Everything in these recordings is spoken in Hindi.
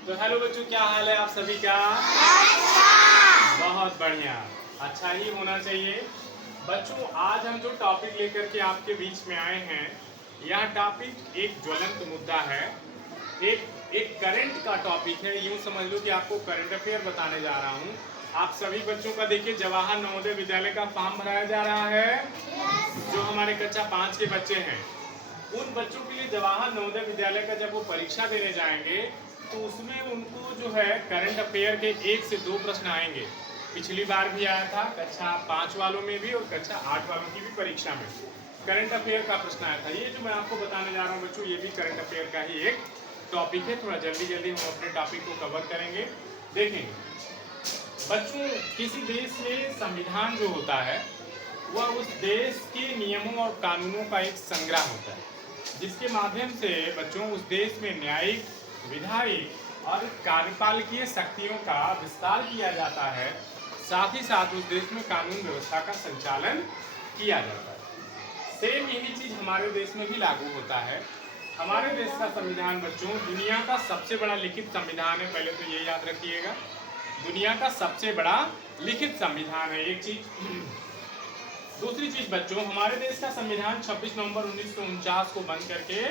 तो हेलो बच्चों, क्या हाल है आप सभी का? बहुत बढ़िया। अच्छा ही होना चाहिए। बच्चों, आज हम जो टॉपिक लेकर के आपके बीच में आए हैं, यह टॉपिक एक ज्वलंत मुद्दा है। एक एक करंट का टॉपिक है। यूं समझ लो कि आपको करंट अफेयर बताने जा रहा हूं। आप सभी बच्चों का देखिए, जवाहर नवोदय विद्यालय का फॉर्म भराया जा रहा है। जो हमारे कक्षा 5 के बच्चे हैं, उन बच्चों के लिए जवाहर नवोदय विद्यालय का जब वो परीक्षा देने जाएंगे तो उसमें उनको जो है करंट अफेयर के 1 से 2 प्रश्न आएंगे। पिछली बार भी आया था कक्षा 5 वालों में भी और कक्षा 8 वालों की भी परीक्षा में करंट अफेयर का प्रश्न आया था। ये जो मैं आपको बताने जा रहा हूँ बच्चों, ये भी करंट अफेयर का ही एक टॉपिक है। थोड़ा जल्दी जल्दी हम अपने टॉपिक को कवर करेंगे। देखेंगे बच्चों, किसी देश में संविधान जो होता है वह उस देश के नियमों और कानूनों का एक संग्रह होता है, जिसके माध्यम से बच्चों उस देश में न्यायिक, विधायिक और कार्यपालकीय शक्तियों का विस्तार किया जाता है। साथ ही साथ उस देश में कानून व्यवस्था का संचालन किया जाता है। सेम यही चीज हमारे देश में भी लागू होता है। हमारे देश का संविधान बच्चों दुनिया का सबसे बड़ा लिखित संविधान है। पहले तो ये याद रखिएगा, दुनिया का सबसे बड़ा लिखित संविधान है, एक चीज। दूसरी चीज बच्चों, हमारे देश का संविधान 26 नवंबर 1949 को बन करके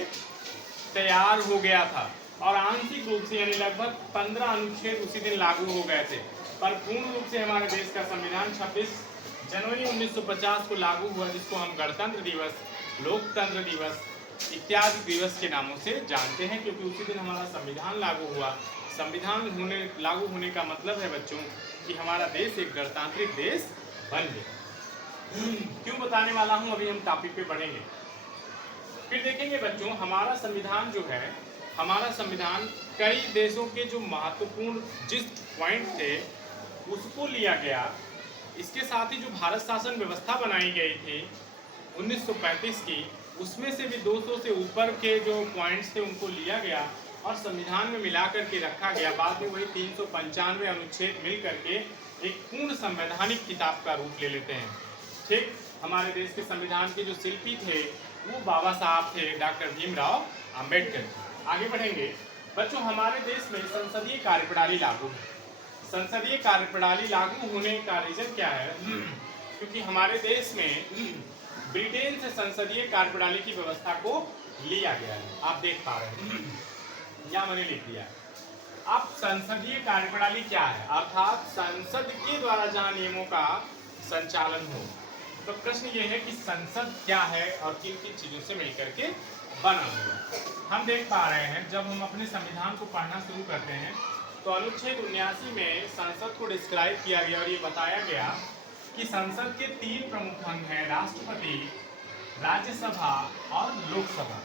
तैयार हो गया था और आंशिक रूप से यानी लगभग 15 अनुच्छेद उसी दिन लागू हो गए थे। पर पूर्ण रूप से हमारे देश का संविधान 26 जनवरी 1950 को लागू हुआ, जिसको हम गणतंत्र दिवस, लोकतंत्र दिवस इत्यादि दिवस के नामों से जानते हैं, क्योंकि उसी दिन हमारा संविधान लागू हुआ। संविधान लागू होने का मतलब है बच्चों कि हमारा देश एक गणतांत्रिक देश बन गया। क्यों बताने वाला हूं, अभी हम टॉपिक पे बढ़ेंगे। फिर देखेंगे बच्चों, हमारा संविधान जो है, हमारा संविधान कई देशों के जो महत्वपूर्ण जिस पॉइंट थे उसको लिया गया। इसके साथ ही जो भारत शासन व्यवस्था बनाई गई थी 1935 की, उसमें से भी 200 से ऊपर के जो पॉइंट्स थे उनको लिया गया और संविधान में मिला करके रखा गया। बाद में वही 395 अनुच्छेद मिल करके एक पूर्ण संवैधानिक किताब का रूप ले लेते हैं। ठीक, हमारे देश के संविधान के जो शिल्पी थे वो बाबा साहब थे, डॉक्टर भीमराव अंबेडकर। आगे बढ़ेंगे बच्चों, हमारे देश में संसदीय कार्यप्रणाली लागू है। संसदीय कार्यप्रणाली लागू होने का रीजन क्या है? क्योंकि हमारे देश में ब्रिटेन से संसदीय कार्यप्रणाली की व्यवस्था को लिया गया है। आप देख पा रहे हैं, या मैंने लिख दिया। अब संसदीय कार्यप्रणाली क्या है? अर्थात संसद के द्वारा जहां नियमों का संचालन हो। तो प्रश्न ये है कि संसद क्या है और किन किन चीजों से मिलकर के बना हुआ। हम देख पा रहे हैं, जब हम अपने संविधान को पढ़ना शुरू करते हैं तो अनुच्छेद 79 में संसद को डिस्क्राइब किया गया और ये बताया गया कि संसद के 3 प्रमुख अंग हैं, राष्ट्रपति, राज्यसभा और लोकसभा।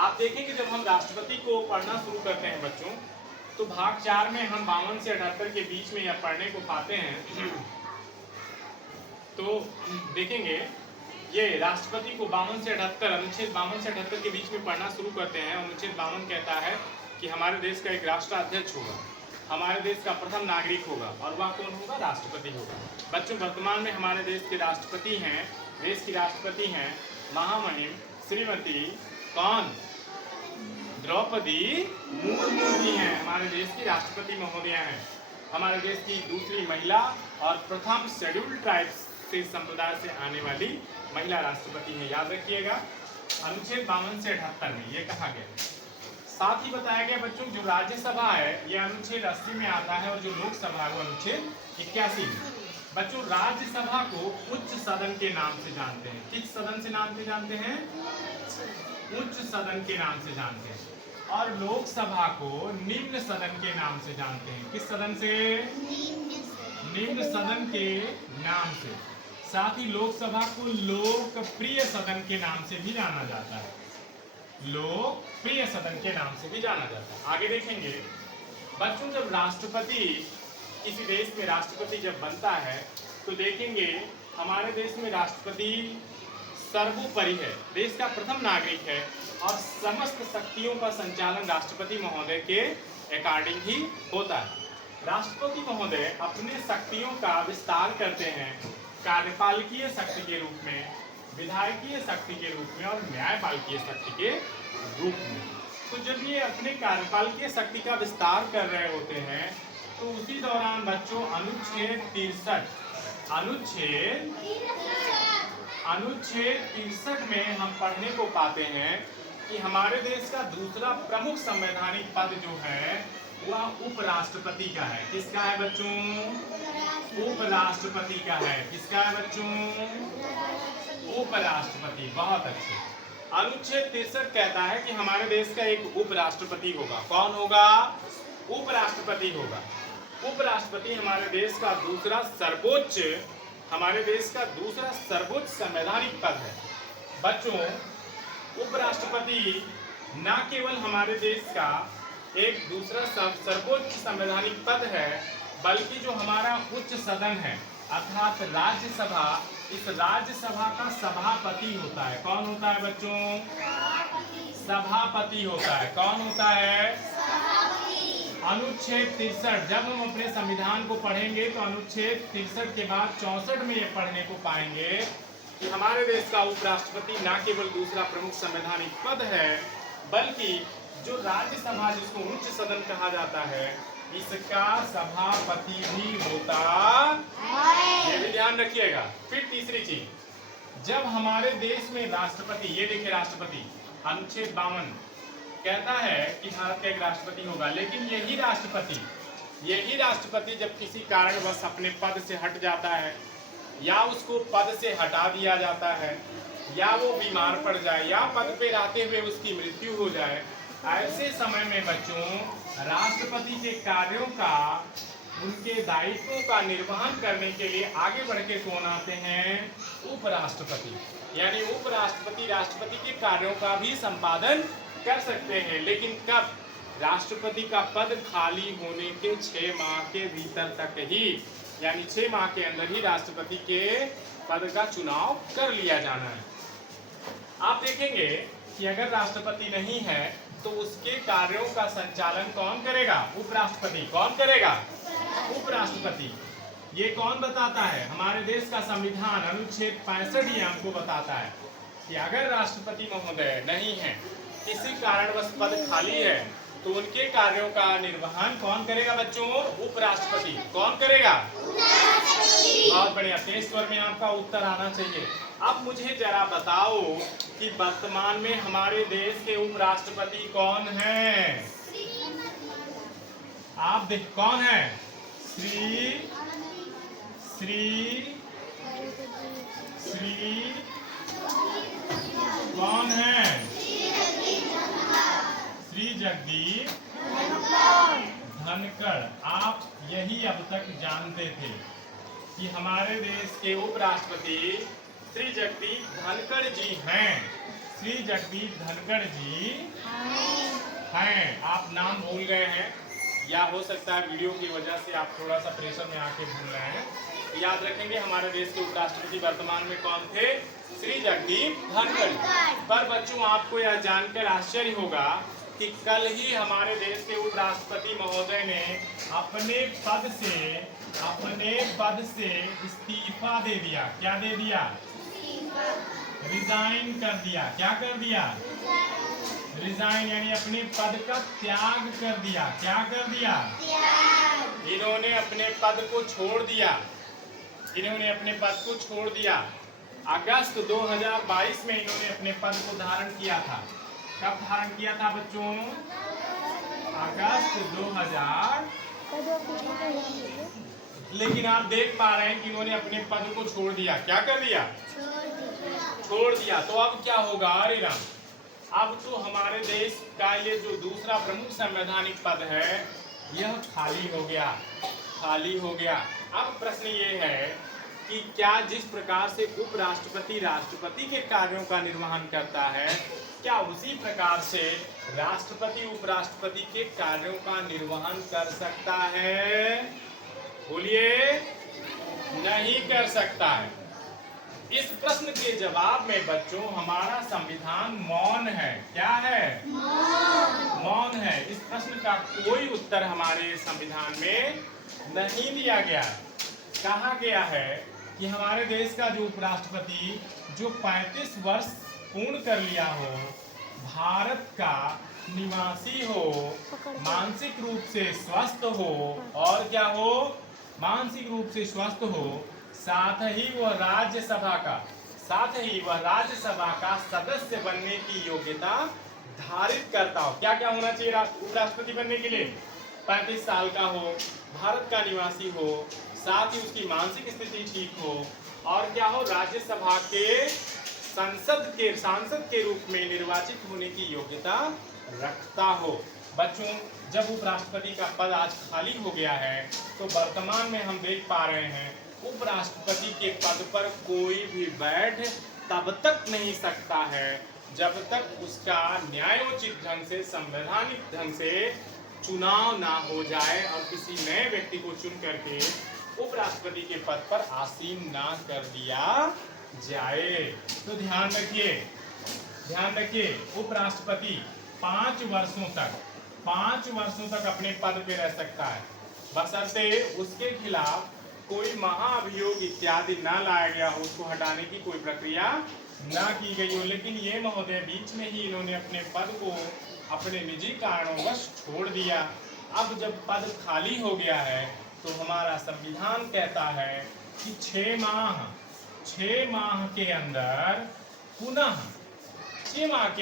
आप देखेंगे जब हम राष्ट्रपति को पढ़ना शुरू करते हैं बच्चों, तो भाग 4 में हम 52 से 78 के बीच में यह पढ़ने को पाते हैं। तो देखेंगे ये राष्ट्रपति को 52 से 78, अनुच्छेद 52 से 78 के बीच में पढ़ना शुरू करते हैं। अनुच्छेद 52 कहता है कि हमारे देश का एक राष्ट्राध्यक्ष होगा, हमारे देश का प्रथम नागरिक होगा और वह कौन होगा? राष्ट्रपति होगा। बच्चों, वर्तमान में हमारे देश के राष्ट्रपति हैं, देश की राष्ट्रपति हैं महामहिम श्रीमती कौन? द्रौपदी मुर्मू जी हैं, हमारे देश की राष्ट्रपति महोदया हैं। हमारे देश की दूसरी महिला और प्रथम शेड्यूल्ड ट्राइब्स से संप्रदाय से आने वाली महिला राष्ट्रपति हैं। याद रखिएगा, अनुच्छेद 52 से 78 में ये कहा गया। साथ ही बताया गया बच्चों, जो राज्यसभा है ये अनुच्छेद 80 में आता है और जो लोकसभा है वो अनुच्छेद 81 में। बच्चों, राज्यसभा को उच्च सदन के नाम से जानते हैं। किस सदन से नाम से जानते हैं? उच्च सदन के नाम से जानते हैं। और लोकसभा को निम्न सदन के नाम से जानते हैं। किस सदन से? निम्न सदन के नाम से। साथ ही लोकसभा को लोकप्रिय सदन के नाम से भी जाना जाता है। लोकप्रिय सदन के नाम से भी जाना जाता है। आगे देखेंगे बच्चों, जब राष्ट्रपति, किसी देश में राष्ट्रपति जब बनता है तो देखेंगे हमारे देश में राष्ट्रपति सर्वोपरि है, देश का प्रथम नागरिक है और समस्त शक्तियों का संचालन राष्ट्रपति महोदय के अकॉर्डिंग ही होता है। राष्ट्रपति महोदय अपने शक्तियों का विस्तार करते हैं कार्यपालकीय शक्ति के रूप में, विधायकीय शक्ति के रूप में और न्यायपालकीय शक्ति के रूप में। तो जब ये अपने कार्यकाल की शक्ति का विस्तार कर रहे होते हैं तो उसी दौरान बच्चों अनुच्छेद 63 में हम पढ़ने को पाते हैं कि हमारे देश का दूसरा प्रमुख संवैधानिक पद जो है वह उपराष्ट्रपति का है। किसका है बच्चों? उपराष्ट्रपति का है। किसका है बच्चों? उपराष्ट्रपति। बहुत अच्छे। अनुच्छेद 63 कहता है कि हमारे देश का एक उपराष्ट्रपति होगा। कौन होगा? उपराष्ट्रपति होगा। उपराष्ट्रपति हमारे देश का दूसरा सर्वोच्च संवैधानिक पद है। बच्चों, उपराष्ट्रपति न केवल हमारे देश का एक दूसरा सर्वोच्च संवैधानिक पद है, बल्कि जो हमारा उच्च सदन है अर्थात राज्यसभा, इस राज्यसभा का सभापति होता है। कौन होता है बच्चों? सभापति होता है। कौन होता है? अनुच्छेद 63। जब हम अपने संविधान को पढ़ेंगे तो अनुच्छेद 63 के बाद 64 में ये पढ़ने को पाएंगे कि हमारे देश का उपराष्ट्रपति न केवल दूसरा प्रमुख संवैधानिक पद है, बल्कि जो राज्यसभा जिसको उच्च सदन कहा जाता है इसका सभापति भी होता है। ये भी ध्यान रखिएगा। फिर तीसरी चीज, जब हमारे देश में राष्ट्रपति, ये देखिए राष्ट्रपति, अनुच्छेद 52 कहता है कि भारत का एक राष्ट्रपति होगा, लेकिन यही राष्ट्रपति जब किसी कारणवश अपने पद से हट जाता है या उसको पद से हटा दिया जाता है या वो बीमार पड़ जाए या पद पे रहते हुए उसकी मृत्यु हो जाए, ऐसे समय में बच्चों राष्ट्रपति के कार्यों का, उनके दायित्वों का निर्वहन करने के लिए आगे बढ़ के कौन आते हैं? उपराष्ट्रपति। यानी उपराष्ट्रपति राष्ट्रपति के कार्यों का भी संपादन कर सकते हैं, लेकिन कब? राष्ट्रपति का पद खाली होने के 6 माह के भीतर तक ही, यानी 6 माह के अंदर ही राष्ट्रपति के पद का चुनाव कर लिया जाना है। आप देखेंगे कि अगर राष्ट्रपति नहीं है तो उसके कार्यों का संचालन कौन करेगा? उपराष्ट्रपति। कौन करेगा? उपराष्ट्रपति। ये कौन बताता है? हमारे देश का संविधान अनुच्छेद 65 ही हमको बताता है कि अगर राष्ट्रपति महोदय नहीं है, किसी कारणवश पद खाली है, तो उनके कार्यों का निर्वहन कौन करेगा बच्चों? उपराष्ट्रपति। कौन करेगा? बहुत बढ़िया। तेज स्वर में आपका उत्तर आना चाहिए। अब मुझे जरा बताओ कि वर्तमान में हमारे देश के उपराष्ट्रपति कौन हैं? आप देख, कौन है? श्री कौन है? श्री जगदीप धनखड़। आप यही अब तक जानते थे कि हमारे देश के उपराष्ट्रपति श्री जगदीप धनखड़ जी हैं। श्री जगदीप धनखड़ जी हैं। आप नाम भूल गए हैं या हो सकता है वीडियो की वजह से आप थोड़ा सा प्रेशर में आके भूल रहे हैं। याद रखेंगे हमारे देश के उपराष्ट्रपति वर्तमान में कौन थे? श्री जगदीप धनखड़। पर बच्चों आपको यह जानकर आश्चर्य होगा कि कल ही हमारे देश के उपराष्ट्रपति महोदय ने अपने पद से इस्तीफा दे दिया। क्या दे दिया? रिजाइन कर दिया। क्या कर दिया? रिजाइन, यानी अपने पद का त्याग कर दिया। क्या कर दिया? इन्होंने अपने पद को छोड़ दिया। अगस्त 2022 में इन्होंने अपने पद को धारण किया था। कब धारण किया था बच्चों? अगस्त 2000। लेकिन आप देख पा रहे हैं कि इन्होंने अपने पद को छोड़ दिया। क्या कर दिया? छोड़ दिया। तो अब क्या होगा? अरे राम, अब तो हमारे देश का ये जो दूसरा प्रमुख संवैधानिक पद है यह खाली हो गया। अब प्रश्न ये है कि क्या जिस प्रकार से उपराष्ट्रपति राष्ट्रपति के कार्यों का निर्वहन करता है, क्या उसी प्रकार से राष्ट्रपति उपराष्ट्रपति के कार्यों का निर्वहन कर सकता है? बोलिए। नहीं कर सकता है। इस प्रश्न के जवाब में बच्चों हमारा संविधान मौन है। क्या है? मौन है। इस प्रश्न का कोई उत्तर हमारे संविधान में नहीं दिया गया। कहा गया है कि हमारे देश का जो उपराष्ट्रपति जो 35 वर्ष पूर्ण कर लिया हो, भारत का निवासी हो, मानसिक रूप से स्वस्थ हो, और क्या हो, मानसिक रूप से स्वस्थ हो, साथ ही वह राज्यसभा का सदस्य बनने की योग्यता धारित करता हो। क्या क्या होना चाहिए उपराष्ट्रपति बनने के लिए? 35 साल का हो, भारत का निवासी हो, साथ ही उसकी मानसिक स्थिति ठीक हो, और क्या हो, राज्यसभा के सांसद के रूप में निर्वाचित होने की योग्यता रखता हो। बच्चों, जब उपराष्ट्रपति का पद आज खाली हो गया है तो वर्तमान में हम देख पा रहे हैं उपराष्ट्रपति के पद पर कोई भी बैठ तब तक नहीं सकता है जब तक उसका न्यायोचित ढंग से, संवैधानिक ढंग से चुनाव ना हो जाए और किसी नए व्यक्ति को चुन करके उपराष्ट्रपति के पद पर आसीन ना कर दिया जाए। तो ध्यान रखिए, उपराष्ट्रपति 5 वर्षों तक अपने पद पे रह सकता है, बशर्ते उसके खिलाफ कोई महाअभियोग इत्यादि ना लाया गया हो, उसको हटाने की कोई प्रक्रिया ना की गई हो। लेकिन ये महोदय बीच में ही इन्होंने अपने पद को अपने निजी कारणोंवश छोड़ दिया। अब जब पद खाली हो गया है तो हमारा संविधान कहता है कि 6 माह के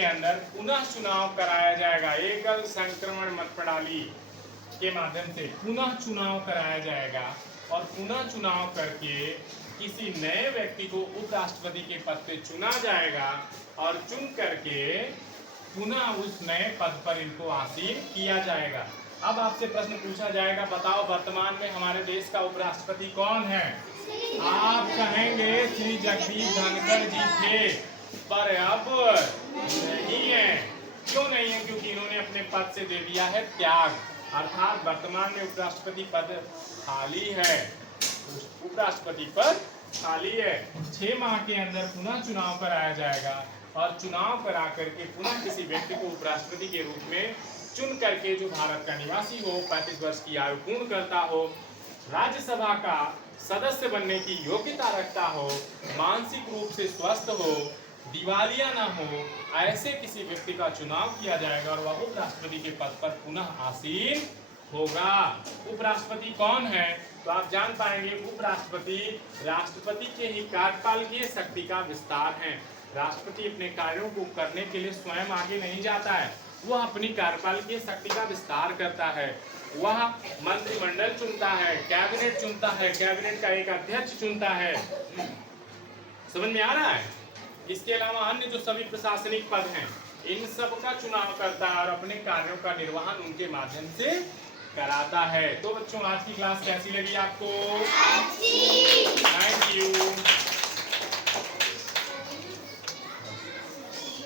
अंदर पुनः चुनाव कराया जाएगा। एकल संक्रमण मत प्रणाली के माध्यम से पुनः चुनाव कराया जाएगा, और पुनः चुनाव करके किसी नए व्यक्ति को उपराष्ट्रपति के पद पे चुना जाएगा, और चुन करके पुनः उस नए पद पर इनको आसीन किया जाएगा। अब आपसे प्रश्न पूछा जाएगा, बताओ वर्तमान में हमारे देश का उपराष्ट्रपति कौन है? आप कहेंगे श्री जगदीप धनखड़ जी थे, पर अब नहीं है। क्यों नहीं है? क्योंकि इन्होंने अपने पद से दे दिया है त्याग, अर्थात वर्तमान में उपराष्ट्रपति पद खाली है। उपराष्ट्रपति पद खाली है। 6 माह के अंदर पुनः चुनाव कराया जाएगा, और चुनाव करा करके पुनः किसी व्यक्ति को उपराष्ट्रपति के रूप में चुन करके, जो भारत का निवासी हो, 35 वर्ष की आयु पूर्ण करता हो, राज्यसभा का सदस्य बनने की योग्यता रखता हो, मानसिक रूप से स्वस्थ हो, दिवालिया ना हो, ऐसे किसी व्यक्ति का चुनाव किया जाएगा, और वह उपराष्ट्रपति के पद पर पुनः आसीन होगा। उपराष्ट्रपति कौन है? तो आप जान पाएंगे, उपराष्ट्रपति राष्ट्रपति के ही कार्यपालकीय शक्ति का विस्तार है। राष्ट्रपति अपने कार्यों को करने के लिए स्वयं आगे नहीं जाता है, वह अपनी कार्यपालकीय शक्ति का विस्तार करता है। वह मंत्रिमंडल चुनता है, कैबिनेट चुनता है, कैबिनेट का एक अध्यक्ष चुनता है। समझ में आ रहा है? इसके अलावा अन्य जो सभी प्रशासनिक पद हैं, इन सब का चुनाव करता है, और अपने कार्यों का निर्वहन उनके माध्यम से कराता है। तो बच्चों, आज की क्लास कैसी लगी आपको?